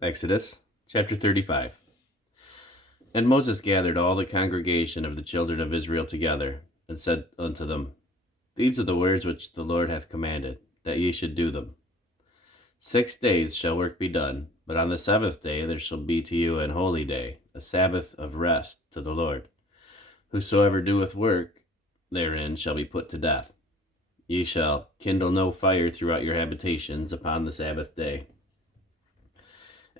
Exodus chapter 35. And Moses gathered all the congregation of the children of Israel together, and said unto them, These are the words which the Lord hath commanded, that ye should do them. 6 days shall work be done, but on the seventh day there shall be to you an holy day, a Sabbath of rest to the Lord. Whosoever doeth work therein shall be put to death. Ye shall kindle no fire throughout your habitations upon the Sabbath day.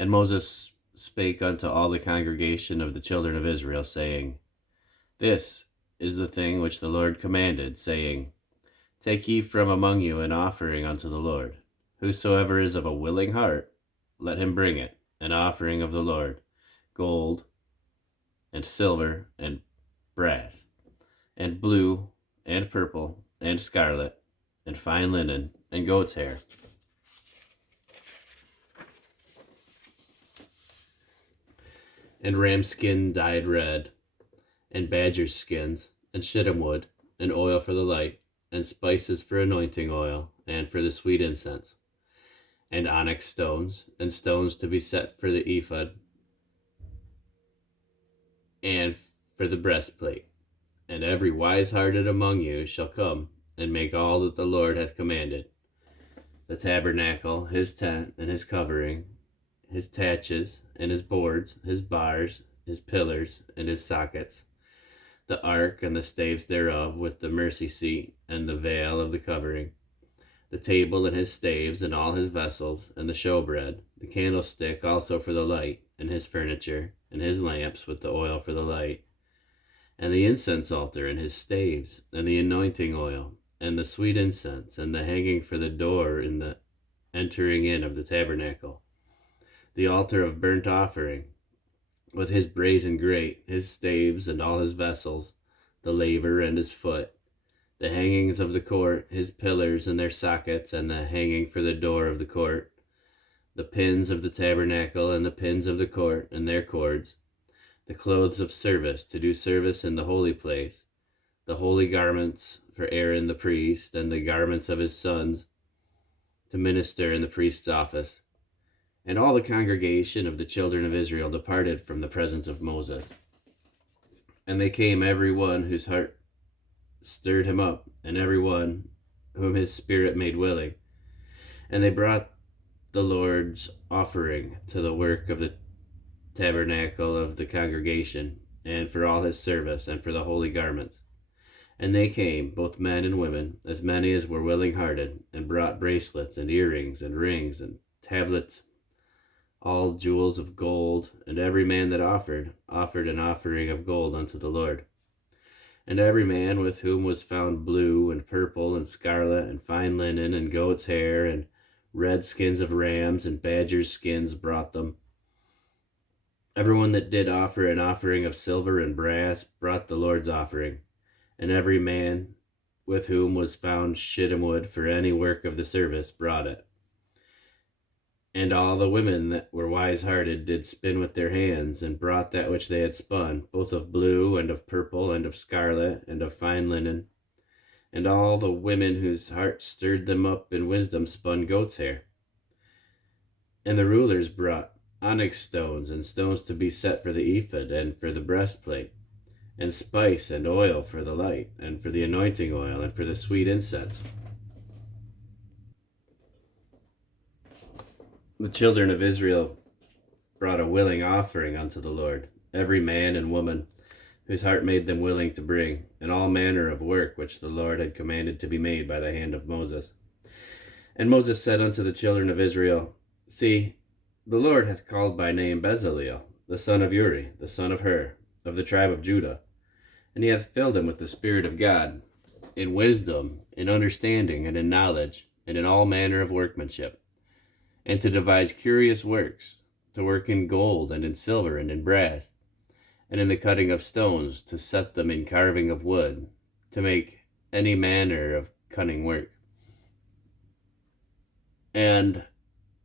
And Moses spake unto all the congregation of the children of Israel, saying, This is the thing which the Lord commanded, saying, Take ye from among you an offering unto the Lord. Whosoever is of a willing heart, let him bring it, an offering of the Lord, gold, and silver, and brass, and blue, and purple, and scarlet, and fine linen, and goat's hair. And ram skin dyed red, and badger's skins, and shittim wood, and oil for the light, and spices for anointing oil, and for the sweet incense, and onyx stones, and stones to be set for the ephod, and for the breastplate. And every wise-hearted among you shall come, and make all that the Lord hath commanded: the tabernacle, his tent, and his covering, his taches, and his boards, his bars, his pillars, and his sockets, the ark and the staves thereof, with the mercy seat, and the veil of the covering, the table and his staves, and all his vessels, and the showbread, the candlestick also for the light, and his furniture, and his lamps with the oil for the light, and the incense altar, and his staves, and the anointing oil, and the sweet incense, and the hanging for the door in the entering in of the tabernacle, the altar of burnt offering, with his brazen grate, his staves, and all his vessels, the laver and his foot, the hangings of the court, his pillars and their sockets, and the hanging for the door of the court, the pins of the tabernacle, and the pins of the court, and their cords, the clothes of service, to do service in the holy place, the holy garments for Aaron the priest, and the garments of his sons, to minister in the priest's office. And all the congregation of the children of Israel departed from the presence of Moses. And they came, every one whose heart stirred him up, and every one whom his spirit made willing. And they brought the Lord's offering to the work of the tabernacle of the congregation, and for all his service, and for the holy garments. And they came, both men and women, as many as were willing-hearted, and brought bracelets, and earrings, and rings, and tablets, all jewels of gold. And every man that offered an offering of gold unto the Lord. And every man with whom was found blue, and purple, and scarlet, and fine linen, and goat's hair, and red skins of rams, and badgers' skins, brought them. Everyone that did offer an offering of silver and brass brought the Lord's offering. And every man with whom was found shittim wood for any work of the service brought it. And all the women that were wise-hearted did spin with their hands, and brought that which they had spun, both of blue, and of purple, and of scarlet, and of fine linen. And all the women whose heart stirred them up in wisdom spun goat's hair. And the rulers brought onyx stones, and stones to be set for the ephod, and for the breastplate, and spice and oil for the light, and for the anointing oil, and for the sweet incense. The children of Israel brought a willing offering unto the Lord, every man and woman whose heart made them willing to bring, and all manner of work which the Lord had commanded to be made by the hand of Moses. And Moses said unto the children of Israel, See, the Lord hath called by name Bezaleel, the son of Uri, the son of Hur, of the tribe of Judah, and he hath filled him with the Spirit of God, in wisdom, in understanding, and in knowledge, and in all manner of workmanship, and to devise curious works, to work in gold, and in silver, and in brass, and in the cutting of stones, to set them in carving of wood, to make any manner of cunning work. And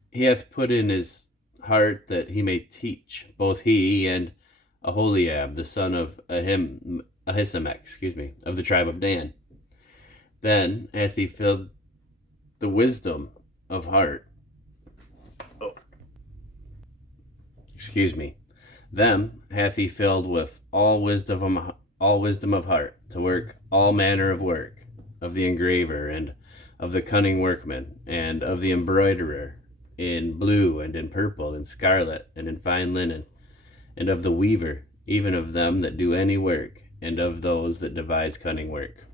he hath put in his heart that he may teach, both he and Aholiab, the son of Ahisamach, of the tribe of Dan. Then hath he filled the wisdom of heart Them hath he filled with all wisdom of heart, to work all manner of work, of the engraver, and of the cunning workman, and of the embroiderer, in blue, and in purple, and scarlet, and in fine linen, and of the weaver, even of them that do any work, and of those that devise cunning work.